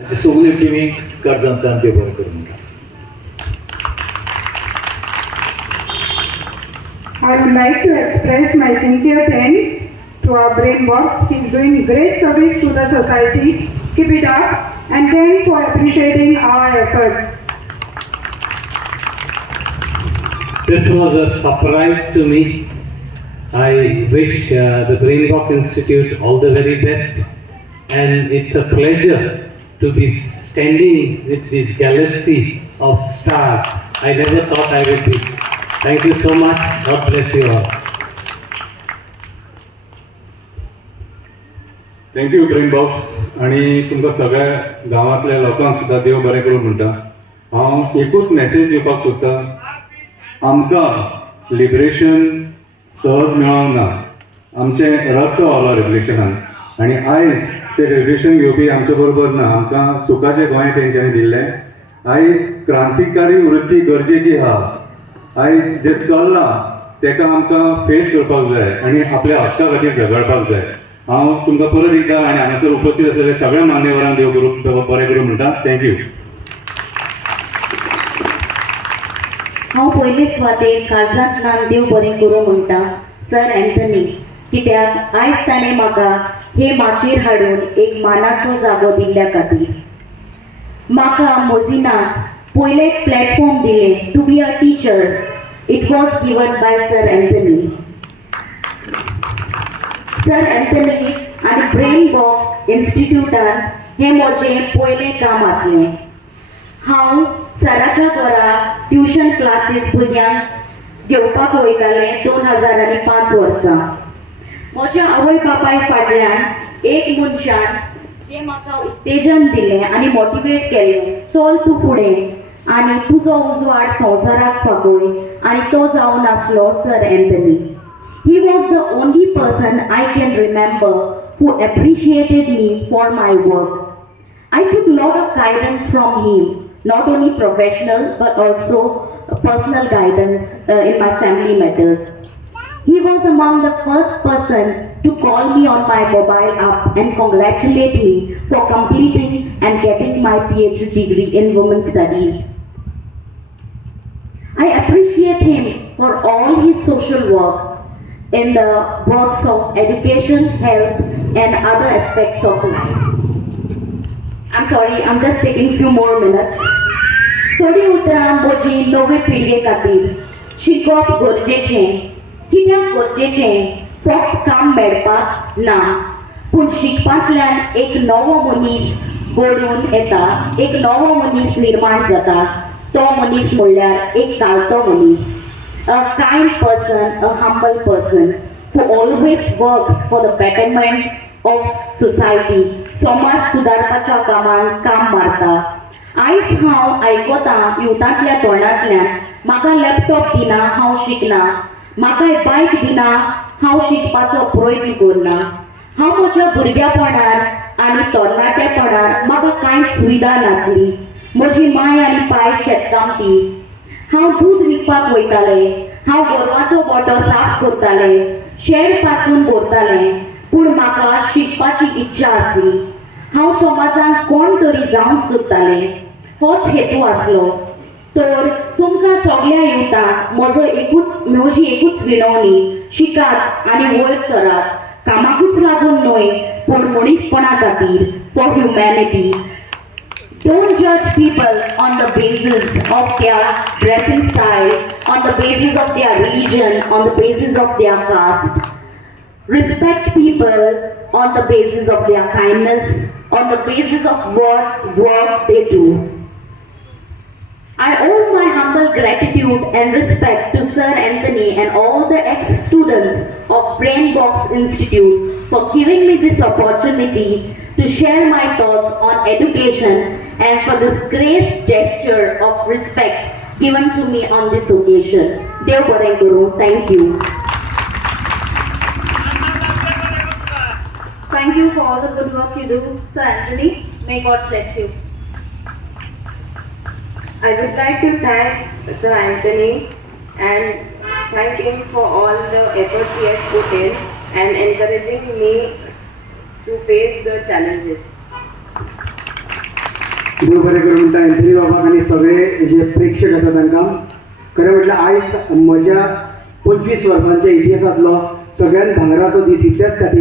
सगळी टिमीक कारजांतल्यान ते बरें करूं म्हणटा. I would like to express my sincere thanks to our brain box. He's doing great service to the society. Keep it up and thanks for appreciating our efforts. This was a surprise to me. I wish the Brainwalk Institute all the very best, and it's a pleasure to be standing with this galaxy of stars. I never thought I would be. Thank you so much. God bless you all. Thank you brain box आणि तुमकां सगळ्या गांवांतल्या लोकांक सुद्दां देव बरें करूं म्हणटा. हांव एकूच मॅसेज दिवपाक सोदतां. आमकां लिबरेशन सहज मेळोंक ना. आमचें रक्त व्हांवलां रेवल्युशनान आनी आयज तें रेवल्युशन घेवपी आमचे बरोबर ना. आमकां सुखाचें गोंय तेंच्यांनी दिल्लें. आयज क्रांतिकारी वृत्ती गरजेची आहा. आयज जें चल्लां तेका आमकां फेस करपाक जाय आनी आपल्या हक्का खातीर झगडपाक जाय. हांव तुमकां परत एकदां आनी हांगासर उपस्थित आसलेल्या सगळ्या मान्यवरांक देव बरें करूं म्हणटा. थँक्यू. हांव पयले सुवातेर काळजांतल्यान देव बरें करूं म्हणटा सर एंथनी, कित्याक आयज ताणें म्हाका हे माचेर हाडून एक मानाचो जागो दिल्ल्या खातीर. म्हाका मोजिनाक पयले प्लॅटफॉर्म दिलें to be a teacher. It was given by sir Anthony. Sir Anthony आनी ब्रेन बॉक्स इन्स्टिट्यूटान हें म्हजें पयलें काम आसलें. हांव सराच्या घरा ट्युशन क्लासीस भुरग्यांक घेवपाक वयतालें 2005 वर्सा. म्हज्या आवय बापाय फाटल्यान एक मनशान जें म्हाका उत्तेजन दिलें आनी मोटिवेट केलें, चल तूं फुडें आनी तुजो उजवाड संवसाराक पागोय, आनी तो जावन आसलो sir Anthony. He was the only person I can remember who appreciated me for my work. I took a lot of guidance from him, not only professional but also personal guidance in my family matters. He was among the first person to call me on my mobile app and congratulate me for completing and getting my PhD degree in women's studies. I appreciate him for all his social work in the works of education, health, and other aspects of life. I'm sorry, I'm just taking few more minutes. थोडी उतरां म्हजी नवे पिळगे खातीर. शिकप गरजेचें. कित्याक गरजेचें? फक्त काम मेळपाक ना, पूण शिकपांतल्यान एक नवो मनीस घडून येता, एक नवो मनीस निर्माण जाता. तो मनीस म्हणल्यार एक कालतो मनीस. A kind person, a humble person who always works for the betterment of society. समाज सुदारपाच्या कामांक काम मारता. आयज हांव आयकतां युथांतल्या तोंडांतल्यान, म्हाका लॅपटॉप दिना हांव शिकना, म्हाका बायक दिना हांव शिकपाचो प्रयत्न करना. हांव म्हज्या भुरगेपणान आनी तरणाटेपणान म्हाका कांयच सुविधा नासली. म्हजी माय आनी पाय शेतकामती. हांव दूध विकपाक वयतालें, हांव गोरवाचो गोठो साफ करतालें, शेण पासून भरतालें, पूण म्हाका शिकपाची इच्छा आसली. हांव समाजांत कोण तरी जावंक सोदतालें. होच हेतू आसलो. तर तुमकां सगळ्या युथांक म्हजी एकूच विनवणी, शिकात आनी वयर सरात. कामाकूच लागून न्हय, पूण मनीसपणा खातीर, for humanity. Don't judge people on the basis of their dressing style, on the basis of their religion, on the basis of their caste. Respect people on the basis of their kindness, on the basis of what work they do. I owe my humble gratitude and respect to Sir Anthony and all the ex-students of Brainbox Institute for giving me this opportunity to share my thoughts on education and for this great gesture of respect given to me on this occasion. Dev Baren Guru, thank you. Thank you for all the good work you do, Sir Anthony. May God bless you. I would like to thank Sir Anthony and thank him for all the efforts he has put in and encouraging me to face the challenges. देव बरें करूं म्हणटा Anthony बाबाक आनी सगळे जे प्रेक्षक आसा तांकां खरें म्हटल्यार आयज म्हज्या 25 वर्सांच्या इतिहासांतलो सगळ्यात भांगराचो दीस इतल्याच खातीर